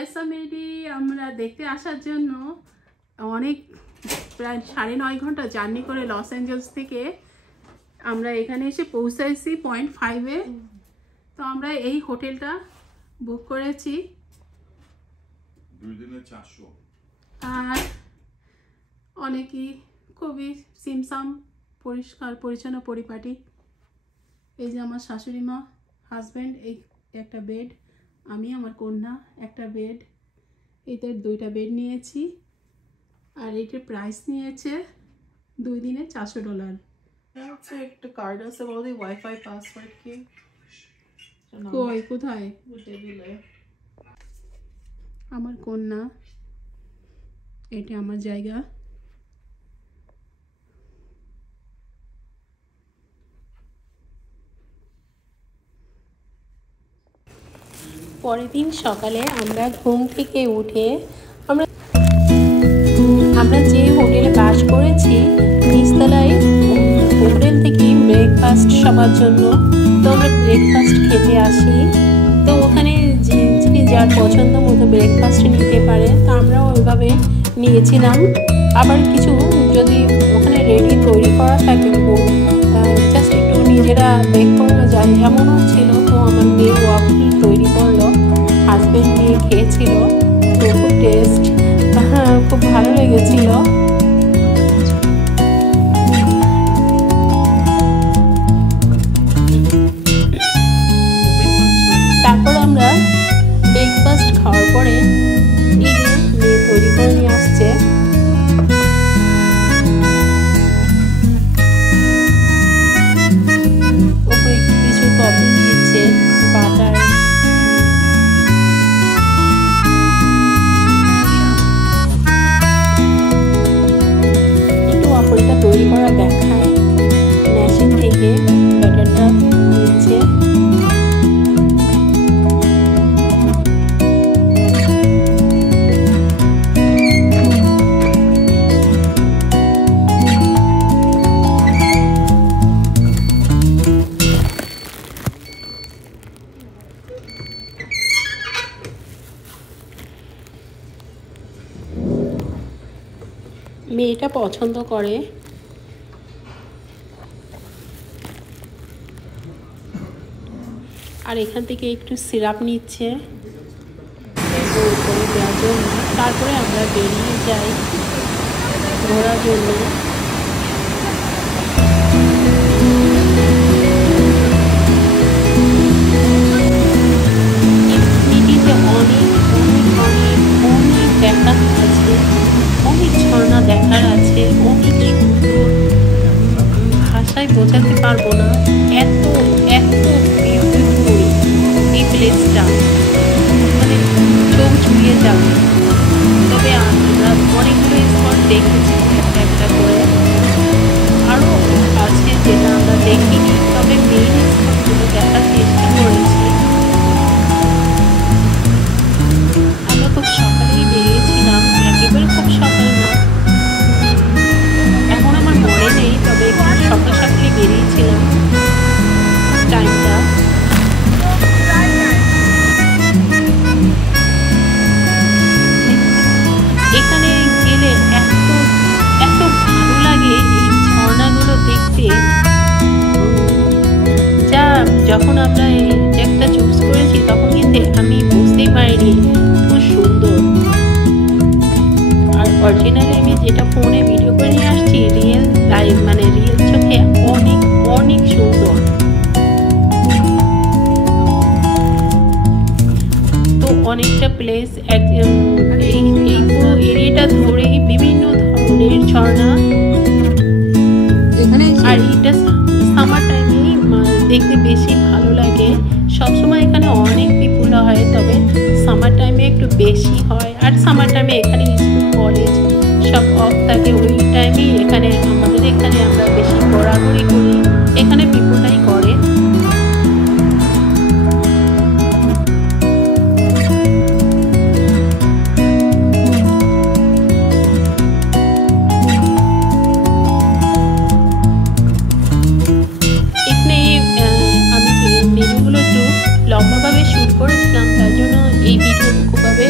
এসএমএডি আমরা দেখতে আসার জন্য অনেক প্রায় 9.5 ঘন্টা জার্নি করে লস অ্যাঞ্জেলস থেকে আমরা এখানে এসে পৌঁছাইছি 0.5-এ। তো আমরা এই হোটেলটা বুক করেছি 2 দিনে 400। আর অনেকই খুবই সিমসাম, পরিষ্কার পরিচ্ছন্ন, পরিপাটি। এই যে আমার শাশুড়ি মা, হাজব্যান্ড, এই একটা বেড, আমি আমার কন্যা একটা বেড, এতে 2টা বেড নিয়েছি। আর এটার প্রাইস নিয়েছে 2 দিনে $400। হচ্ছে একটা কার্ড আছে বলতে ওয়াইফাই পাসওয়ার্ড কি কই কোথায়? টেবিলে। আমার কন্যা, এটা আমার জায়গা। পরের দিন সকালে আমরা ঘুম থেকে উঠে আমরা যে হোটেলে বাস করেছি নিচতলায় হোটেল থেকে ব্রেকফাস্ট সবার জন্য। তো আমরা ব্রেকফাস্ট খেতে আসি। তো ওখানে যে যার পছন্দ মতো ব্রেকফাস্ট নিতে পারে, তো আমরাও ওইভাবে নিয়েছিলাম। আবার কিছু যদি ওখানে রেডি তৈরি করা থাকে, জাস্ট একটু নিজেরা বেক করা যায় এমনও ছিল। তো আমার মেয়ে ওয়াফল তৈরি করলো, হাজব্যান্ড নিয়ে খেয়েছিল। তো খুব টেস্ট, খুব ভালো লেগেছিল। তারপর আমরা ব্রেকফাস্ট খাওয়ার পরে এই যে মেয়ে তৈরি করে নিয়ে আসছে। ওপরে কিছু টপিং দিচ্ছে, বাটার। একটু ওপরটা তৈরি করা দেখায়, মেশিন থেকে ব্যাটারটা দিচ্ছে। মেয়েটা পছন্দ করে। আর এখান থেকে একটু সিরাপ নিচ্ছে দেওয়ার জন্য। তারপরে আমরা বেরিয়ে যাই ঘোরার জন্য। সিটিতে অনেক অনেক অনেক অনেক দেখার আছে, অনেক ঝর্ণা দেখার আছে, অনেক সুন্দর, ভাষায় বোঝাতে পারবো না। এত এত বিউটিফুল এই প্লেসটা, মানে চোখ ছুঁয়ে যাবে। তবে আমরা অনেকগুলো স্পট দেখেছি একটা একটা করে, আরও আছে যেটা আমরা দেখিনি, তবে মেইন স্পটগুলো দেখার চেষ্টা করেছি। আমরা খুব সকালেই বেরিয়েছিলাম, একেবারে খুব সকাল না, এখন আমার মনে নেই, তবে একটু সকাল সকালে বেরিয়েছিলাম টাইমটা। এখানে গেলে এত এত ভালো লাগে এই ঝর্ণাগুলো দেখতে। যা যখন আমরা এই একটা চুজ করেছি তখন কিন্তু আমি বুঝতেই পারিনি খুব সুন্দর। আর অরিজিনালি আমি যেটা ফোনে ভিডিও করে নিয়ে আসছি, রিয়েল লাইভ মানে রিয়েল চোখে অনেক অনেক সুন্দর। তো অনেকটা প্লেস এই পুরো এরিয়াটা ধরে বিভিন্ন ধরনের ঝর্ণা। আর এটা সামার টাইমে দেখতে বেশি ভালো লাগে। সবসময় এখানে অনেক পিপুল হয়, তবে সামার টাইমে একটু বেশি হয়। আর সামার টাইমে এখানে স্কুল কলেজ সব অফ থাকে, ওই টাইমেই এখানে আমাদের এখানে আমরা বেশি ঘোরাঘুরি করি, এখানে পিপুলটাই করে। লম্বাভাবে শ্যুট করেছিলাম, তার জন্য এই ভিডিও খুবভাবে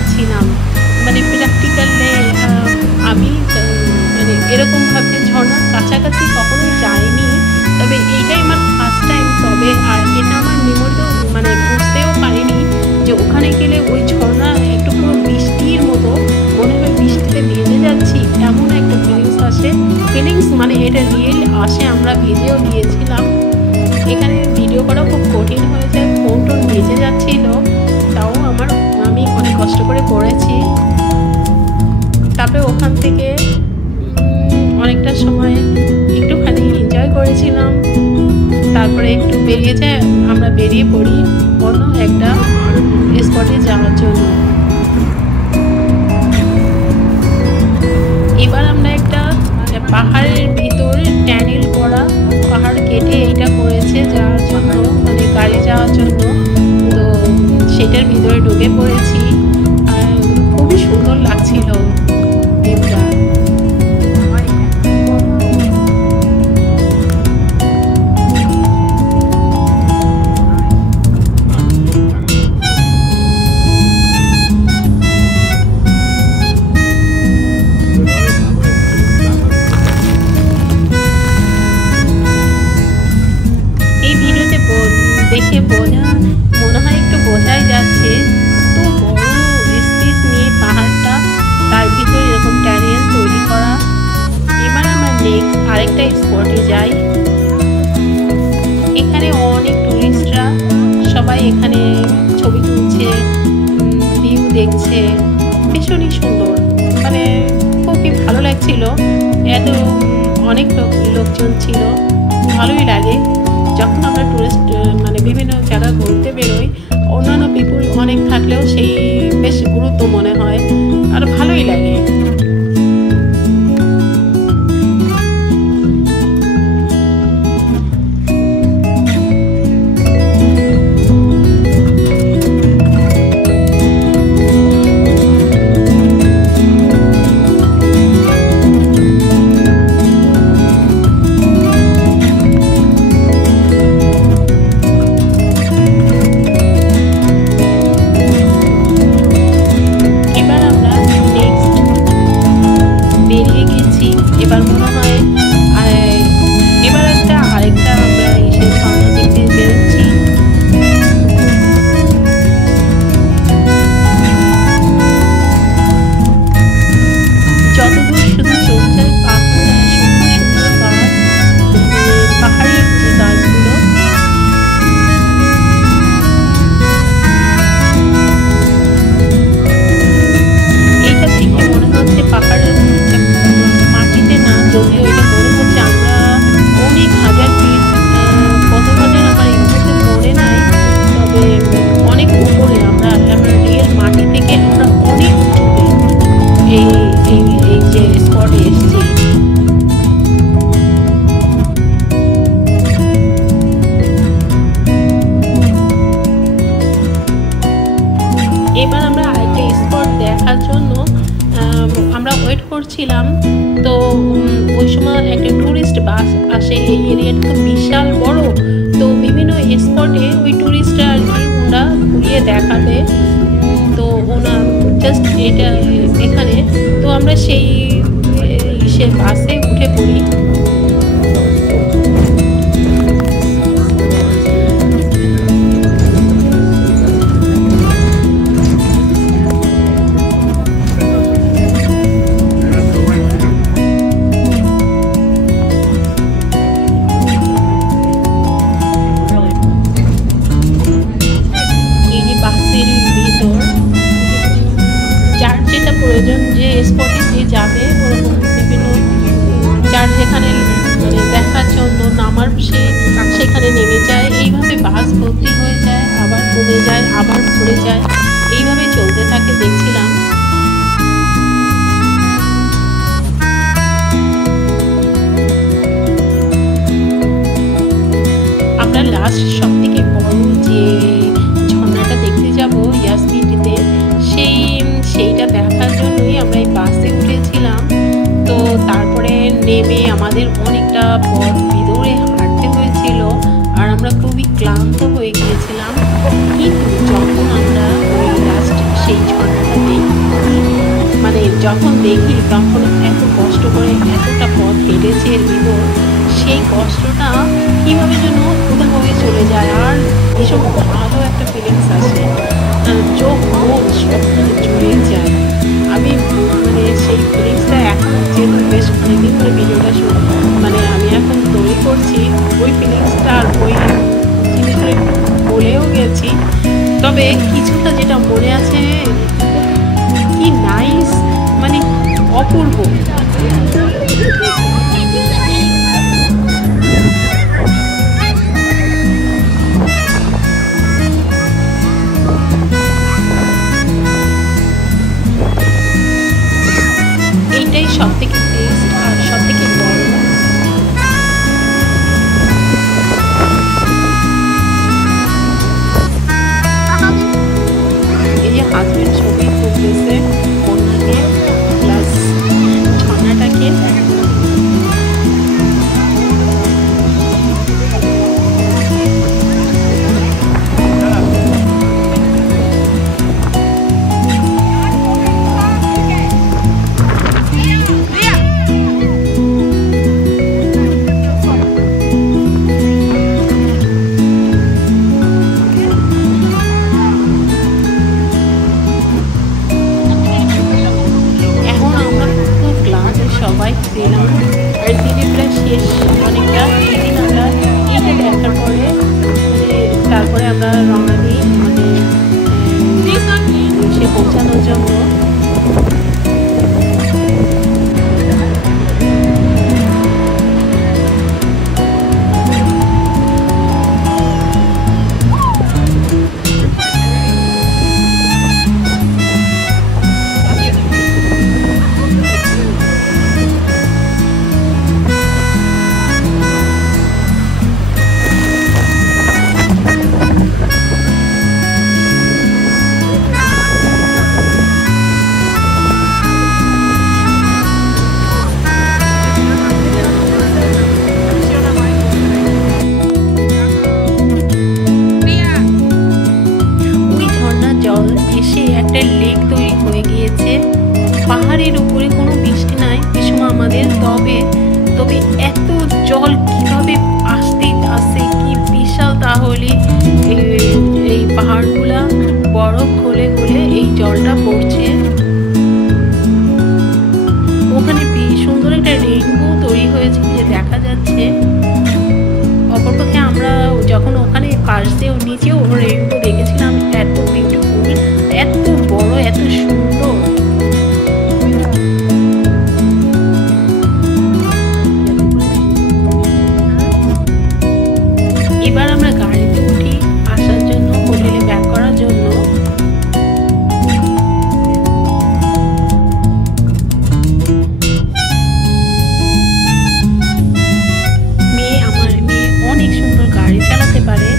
যাচ্ছিলাম, মানে প্র্যাকটিক্যালে আমি মানে এরকমভাবে ঝর্ণার কাছাকাছি কখনোই যাইনি, তবে এইটাই আমার ফার্স্ট টাইম। তবে আর এটা আমার মেমোরিতেও মানে বুঝতেও পারিনি যে ওখানে গেলে ওই ঝর্ণা একটু পুরো বৃষ্টির মতো মনে হয় বৃষ্টিতে ভিজে যাচ্ছি, এমন একটা ফিলিংস আসে। ফিলিংস মানে এটা রিয়েল আসে। আমরা ভিজেও গিয়েছিলাম। এখানে ভিডিও করা খুব কঠিন হয়ে যায়, ফোন টোন ভিজে যাচ্ছিল, তাও আমি অনেক কষ্ট করে করেছি। তারপরে ওখান থেকে অনেকটা সময় একটুখানি এনজয় করেছিলাম। তারপরে একটু আমরা বেরিয়ে পড়ি অন্য একটা স্পটে যাওয়ার জন্য। এবার আমরা একটা পাহাড়ের ভিতর ট্যানেল করা, পাহাড় কেটে এইটা করেছে যাওয়ার জন্য, মানে গাড়ি যাওয়ার জন্য। তো সেটার ভিতরে ঢুকে পড়েছি, আর খুবই সুন্দর লাগছিল ভিউটা। দেখে মনে হয় একটু বোঝাই যাচ্ছে কত বড় স্পেস নিয়ে পাহাড়টা, তার ভিতরে এরকম ট্যানেল তৈরি করা। এবার আমরা নেক্সট আরেকটা স্পটে যাই। এখানে অনেক টুরিস্টরা সবাই এখানে ছবি তুলছে, ভিউ দেখছে, ভীষণই সুন্দর, মানে খুবই ভালো লাগছিল। এত অনেক লোকজন ছিল, ভালোই লাগে যখন আমরা টুরিস্ট মানে বিভিন্ন জায়গা ঘুরতে বেরোই। অন্যান্য পিপুল অনেক থাকলেও সেই বেশ গুরুত্ব মনে হয়, আর ভালোই লাগে। এবার মনে হয় এবার আরেকটা আমরা ইসের ঝর্ণা দেখতে বেরোচ্ছি। যতদূর শুধু চোখ যায় পাহাড়, সুন্দর সুন্দর গাছ, পাহাড়ের যে গাছগুলো, এইটা দেখে মনে হচ্ছে পাহাড়ের মাটিতে না, যদিও এটা মনে হচ্ছে আমরা অনেক হাজার ফিট, কত হাজার আমার এই মুহূর্তে মনে নাই, তবে অনেক উপরে আমরা রিয়েল মাটি থেকে আমরা অনেক উপরে এই যে স্পটে এসেছি। এবার আমরা আরেকটা স্পট দেখার জন্য আমরা ওয়েট করছিলাম। তো ওই সময় একটা ট্যুরিস্ট বাস আসে, এই এরিয়াটা তো বিশাল বড়, তো বিভিন্ন স্পটে ওই ট্যুরিস্টরা আর কি ওরা ঘুরিয়ে দেখাবে। তো ওনার জাস্ট এটা এখানে, তো আমরা সেই বাসে উঠে পড়ি। প্রয়োজন যে স্পটে যে যাবে, ওরকম বিভিন্ন যার যেখানে মানে দেখার জন্য নামার সেখানে নেমে যায়। এইভাবে বাস ভর্তি হয়ে যায়, আবার কমে যায়, আবার ভরে যায়, এইভাবে চলতে থাকে। দেখছিলাম আমরা লাস্ট সব থেকে বড় যে ঝর্ণাটা দেখতে যাব ইয়াসমিটিতে, সেইটা দেখার জন্যই আমরা এই বাসে উঠেছিলাম। তো তারপরে নেমে আমাদের অনেকটা পথ ভিতরে হাঁটতে হয়েছিল, আর আমরা খুবই ক্লান্ত হয়ে গিয়েছিলাম। কিন্তু যখন আমরা ওই লাস্ট সেই ঝর্ণাটা যখন দেখি তখন এত কষ্ট করে এতটা পথ হেঁটেছে এর ভিতর, সেই কষ্টটা কীভাবে যেন কোথাও হয়ে চলে যায় আর ভীষণ ভালো একটা ফিলিংস আসে, চোখ মন সব জুড়ে যায়। আমি মানে সেই ফিলিংসটা এখন যেহেতু বেশ অনেকদিন ধরে ভিডিওটা মানে আমি এখন তৈরি করছি, ওই ফিলিংসটা আর ওই জিনিসটা বলেও গেছি, তবে কিছুটা যেটা মনে আছে কি নাইস, মানে অপূর্ব। এইটাই সব থেকে বেস্ট আর সব থেকে বড়। এই যে হাজবেন্ড ছবি তুলতেছে কন্যাকে প্লাস ঝর্ণাটাকে। সবাই দিলাম আর দিনে প্রায় শেষ অনেকটা। দিন আমরা এইটা দেখার পরে তারপরে আমরা রওনা দিই আমাদের সে পৌঁছানোর জন্য। একটা লেক তৈরি হয়ে গিয়েছে, পাহাড়ের উপরে কোনো বৃষ্টি নাই এই সময় আমাদের, তবে এত জল কিভাবে আসছে কি বিশাল, তাহলে এই পাহাড়গুলা বরফ গলে গলে এই জলটা পড়ছে। ওখানে সুন্দর একটা রেইনবো তৈরি হয়েছে যে দেখা যাচ্ছে। অপরপক্ষে আমরা যখন ওখানে পাশ দিয়ে নিচেও রেইনবো দেখেছিলাম, এত বিউটিফুল, এত বড়, এত সুন্দর। এবার আমরা গাড়িতে উঠি আসার জন্য, হোটেলে ব্যাক করার জন্য। আমার মেয়ে অনেক সুন্দর গাড়ি চালাতে পারে।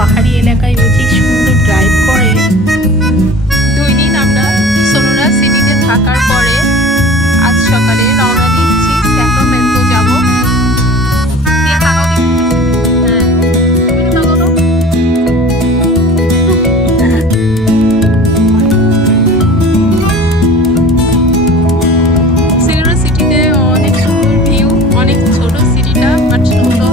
পাহাড়ি এলাকায় ও যে সুন্দর ড্রাইভ করে। 2 দিন আমরা সোনোরা সিটিতে থাকার পরে আজ সকালে রওনা দিচ্ছি, স্যাক্রামেন্টো যাব। সোনোরা সিটিতে অনেক সুন্দর ভিউ, অনেক ছোট সিটিটা বাট সুন্দর।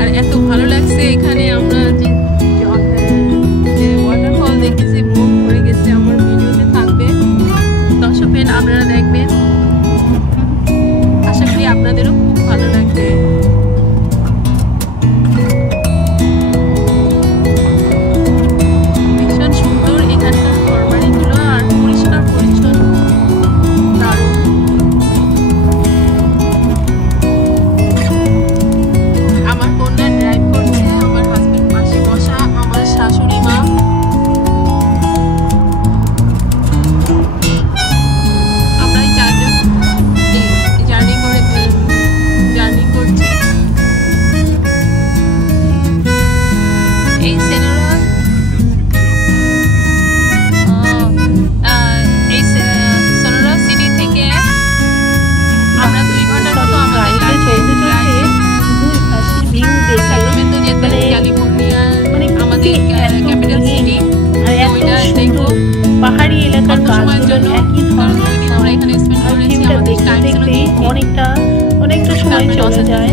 আর এত ভালো লাগছে এখানে আমরা যে ওয়াটারফল দেখেছি, মন ভরে গেছে। আমার ভিডিওতে থাকবে, দর্শক আপনারা দেখবেন, আশা করি আপনাদেরও খুব ভালো লাগবে। ভীষণ সুন্দর এখানকার ঘরবাড়িগুলো আর পরিষ্কার পরিচ্ছন্ন, দারুণ। সময় চলে যায়,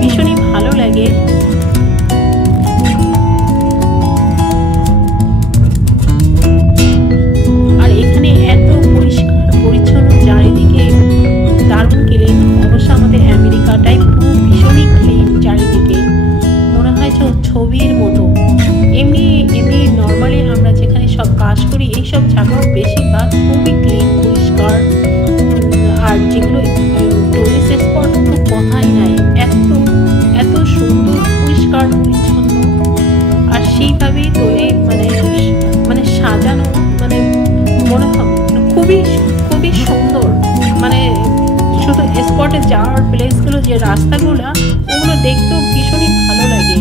ভীষণই ভালো লাগে। আর এখানে এত পরিষ্কার পরিচ্ছন্ন চারিদিকে, দারুণ ক্লিন। অবশ্য আমাদের আমেরিকাটাই পুরো ভীষণই ক্লিন চারিদিকে, মনে হয় ছবির মতো। এমনি নর্মালি আমরা যেখানে সব বাস করি এইসব জায়গাও বেশিরভাগ খুবই ক্লিন পরিষ্কার। আর যেগুলো টুরিস্ট স্পট তো কথাই নাই, এত সুন্দর পরিষ্কার পরিচ্ছন্ন আর সেইভাবেই তৈরি, মানে সাজানো, মানে মনে হয় খুবই সুন্দর। মানে শুধু স্পটে যাওয়ার প্লেসগুলো, যে রাস্তাগুলো, ওগুলো দেখতেও ভীষণই ভালো লাগে।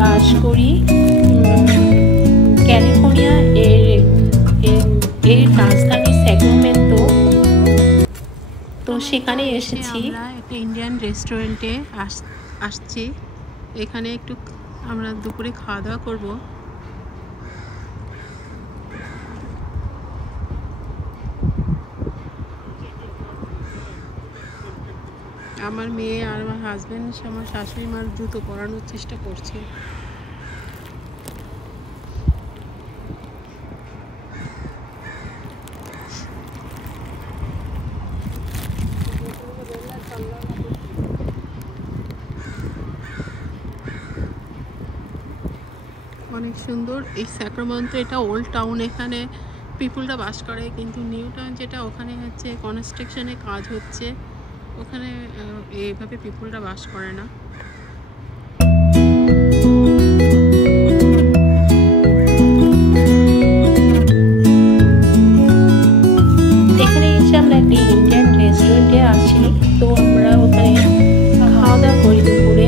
বাস করি ক্যালিফোর্নিয়া, এর রাজধানী স্যাক্রামেন্টো। তো সেখানে এসেছি। আমরা একটা ইন্ডিয়ান রেস্টুরেন্টে আসছি। এখানে একটু আমরা দুপুরে খাওয়া দাওয়া করবো। আমার মেয়ে আর আমার হাজব্যান্ড আমার শাশুড়ি মার জুতো পরানোর চেষ্টা করছে। অনেক সুন্দর এই স্যাক্রামেন্টো, এটা ওল্ড টাউন। এখানে পিপুলরা বাস করে, কিন্তু নিউ টাউন যেটা, ওখানে হচ্ছে কনস্ট্রাকশনে কাজ হচ্ছে, ওখানে এইভাবে পিপুলরা বাস করে না। এখানে এসে আমরা একটি ইন্ডিয়ান রেস্টুরেন্টে আসি। তো আমরা ওখানে খাওয়া দাওয়া করি দুপুরে।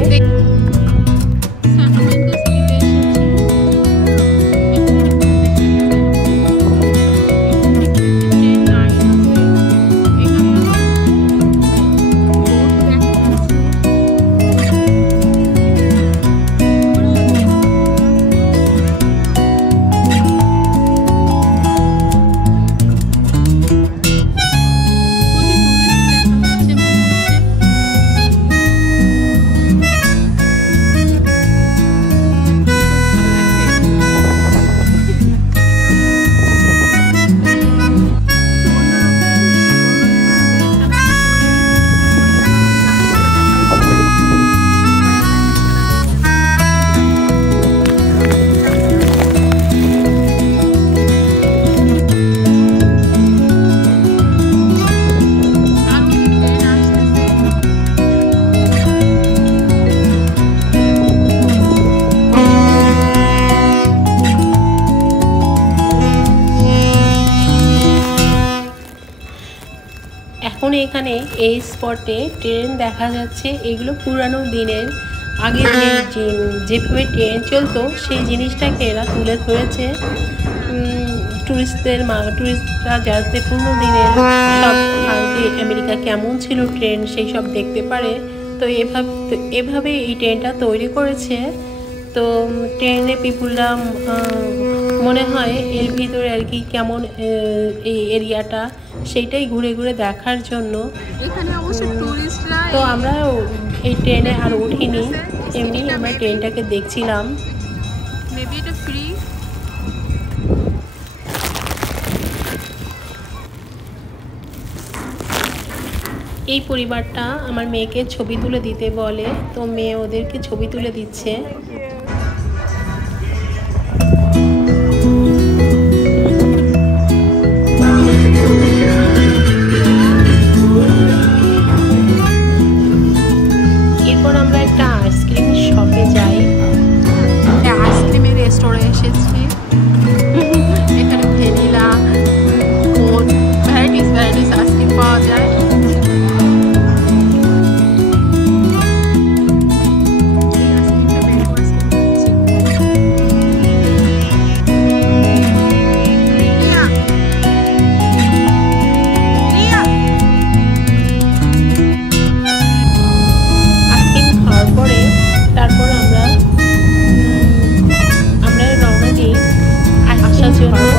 এখন এখানে এই স্পটে ট্রেন দেখা যাচ্ছে। এগুলো পুরানো দিনের, আগে যেভাবে ট্রেন চলতো সেই জিনিসটাকে এরা তুলে ধরেছে। টুরিস্টরা যাতে পুরনো দিনের সব ভারতে আমেরিকা কেমন ছিল ট্রেন সেই সব দেখতে পারে। তো এভাবে এই ট্রেনটা তৈরি করেছে। তো ট্রেনে পিপুলরা মনে হয় এর ভিতরে আর কি কেমন এই এরিয়াটা সেইটাই ঘুরে ঘুরে দেখার জন্য। এখানে অবশ্য টুরিস্টরা, তো আমরা এই ট্রেনে আর উঠিনি, এমনি আমরা ট্রেনটাকে দেখছিলাম। মেবি এটা ফ্রি। এই পরিবারটা আমার মেয়েকে ছবি তুলে দিতে বলে, তো মেয়ে ওদেরকে ছবি তুলে দিচ্ছে। এরপর আমরা একটা আইসক্রিম শপে যাই। আইসক্রিমের রেস্টুরেন্টে এসেছি। এখানে ভ্যানিলা, কোন ভ্যারাইটিস আইসক্রিম পাওয়া যায়। জন্য।